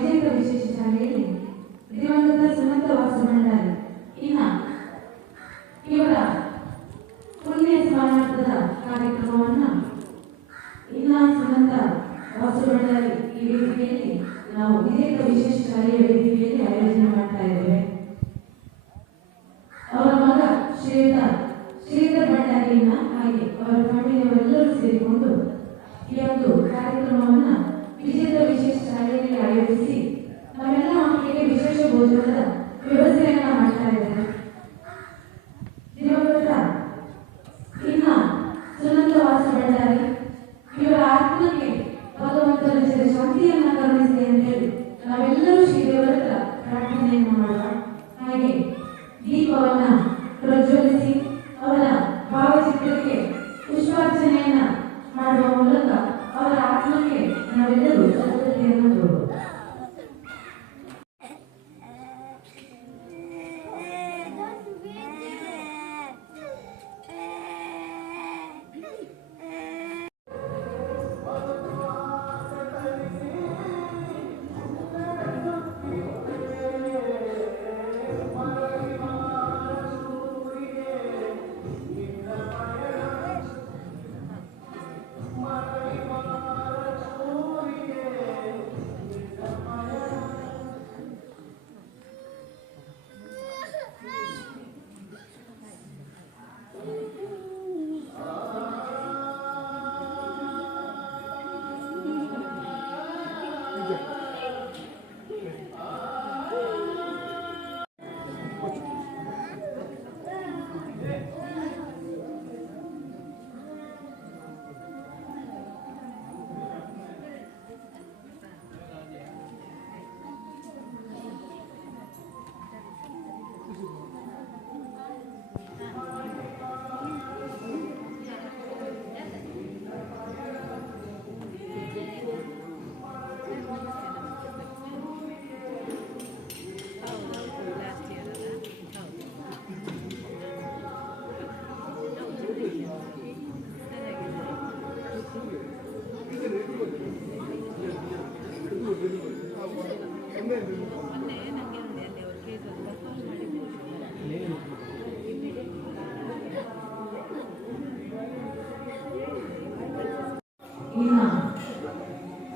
ವಿಜೇತ ವಿಶೇಷ ಶಾಲೆಯಲ್ಲಿ ದಿವಂಗತ ವಾಸ ಭಂಡಾರಿ ಇನ್ನ ಇವರ ಪುಣ್ಯ ಸ್ಮರಣಾರ್ಥದ ಕಾರ್ಯಕ್ರಮವನ್ನ ಇನ್ನ ಸುಮಂತ ವಾಸ ಭಂಡಾರಿ ಈ ವೇದಿಕೆಯಲ್ಲಿ ನಾವು ವಿಜೇತ ವಿಶೇಷ ಶಾಲೆಯ ವೇದಿಕೆಯಲ್ಲಿ ಆಯೋಜನೆ ಮಾಡ್ತಾ ಇದ್ದೇವೆ ಅವರ ಮಗ ಶ್ರೀಧರ್ ಶ್ರೀಧರ್ ಭಂಡಾರಿಯನ್ನ ಹಾಗೆ ಅವರ ಫ್ಯಾಮಿಲಿಯವರೆಲ್ಲರೂ ಸೇರಿಕೊಂಡು ಈ ಒಂದು ಕಾರ್ಯಕ್ರಮವನ್ನ ವಿಜೇತ ವಿಶೇಷ ಶಾಲೆಯಲ್ಲಿ ಆಯೋಜಿಸಿ ನಾವೆಲ್ಲ ಮಕ್ಕಳಿಗೆ ವಿಶೇಷ ಭೋಜನದ ವ್ಯವಸ್ಥೆಯನ್ನ ಮಾಡ್ತಾ ಇದ್ದಾರೆ. ದಿವಂಗತ ಇನ್ನ ಸುನಂದ ವಾಸ ಭಂಡಾರಿ, ಇವರ ಆತ್ಮಕ್ಕೆ ಭಗವಂತನ ಶಾಂತಿಯನ್ನ ಕರುಣಿಸಲಿ ಅಂತೇಳಿ ನಾವೆಲ್ಲರೂ ಶ್ರೀದೇವರ ಹತ್ರ ಪ್ರಾರ್ಥನೆಯನ್ನು ಮಾಡೋಣ ಹಾಗೆ ದೀಪವನ್ನ ಪ್ರಜ್ವಲಿಸಿ ಅವರ ಭಾವಚಿತ್ರಕ್ಕೆ ಪುಷ್ಪಾರ್ಚನೆಯನ್ನ ಮಾಡುವ ಮೂಲಕ ಅವರ ಆತ್ಮಕ್ಕೆ ನಾವೆಲ್ಲರೂ ಸದ್ಗತಿಯನ್ನು ತೋರುವ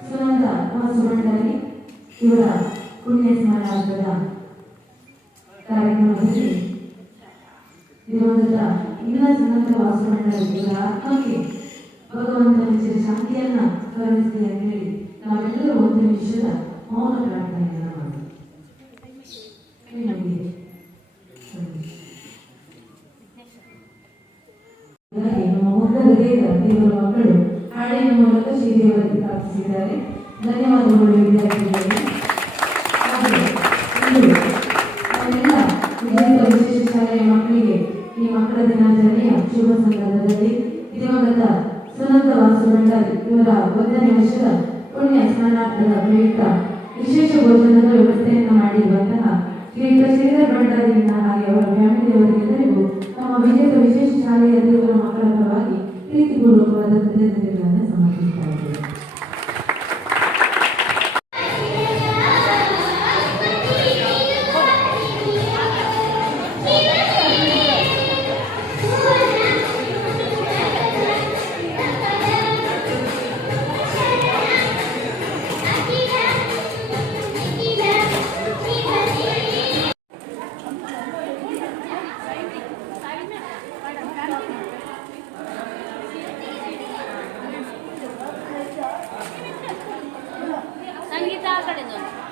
ಸುನಂದ ವಾಸುಮಂಡಲಿ ಇವರ ಪುಣ್ಯ ಸ್ಮರಣಾರ್ಥದ ಕಾರ್ಯಕ್ರಮದಲ್ಲಿ ದಿವಂಗತ ಇನ್ನ ಸುನಂದ ವಾಸುಮಂಡಲಿ ಇವರ ಆತ್ಮಕ್ಕೆ ಭಗವಂತನ ಶಾಂತಿಯನ್ನ ಕರುಣಿಸಲಿ ಅಂತ ಹೇಳಿ ನಾವೆಲ್ಲರೂ ಒಂದು ನಿಮಿಷದ ಮೌನ ಪ್ರಾರ್ಥನೆಯನ್ನು ಮಾಡಿ ನಮಗೆ ನಮ್ಮ ಮಕ್ಕಳ ಹಾಡಿನ ಮೂಲಕ ಧನ್ಯವಾದಗಳು. ವಿದ್ಯಾರ್ಥಿಗಳಿಗೆ ಮಕ್ಕಳಿಗೆ ಈ ಮಕ್ಕಳ ದಿನಾಚರಣೆಯ ಶುಭ ಸಂದರ್ಭದಲ್ಲಿ ದಿವಂಗತ ಸುನಂದ ಇವರ ಒಂದನೇ ವರ್ಷದ ಪುಣ್ಯ ಸ್ನಾನಾರ್ಥದ ಪ್ರಯುಕ್ತ ವಿಶೇಷ ಭೋಜನದ ವ್ಯವಸ್ಥೆಯನ್ನು ಮಾಡಿರುವಂತಹ ಶ್ರೀಯುತ ಶ್ರೀಧರ್ ಭಂಡಾರಿಯಿಂದ ಹಾಗೆ ಅವರ ಫ್ಯಾಮಿಲಿಯವರಿಗೆಲ್ಲರಿಗೂ ನಮ್ಮ ವಿಜೇತ ವಿಶೇಷ ಶಾಲೆಯಲ್ಲಿರುವ ಮಕ್ಕಳ ಪರವಾಗಿ ಪ್ರೀತಿಪೂರ್ವಕವಾದ ಕೃತಜ್ಞತೆಗಳನ್ನು ಸಮರ್ಪಿಸ್ತಾ ಸಂಗೀತ ಆ ಕಡೆ ನೋಡಿ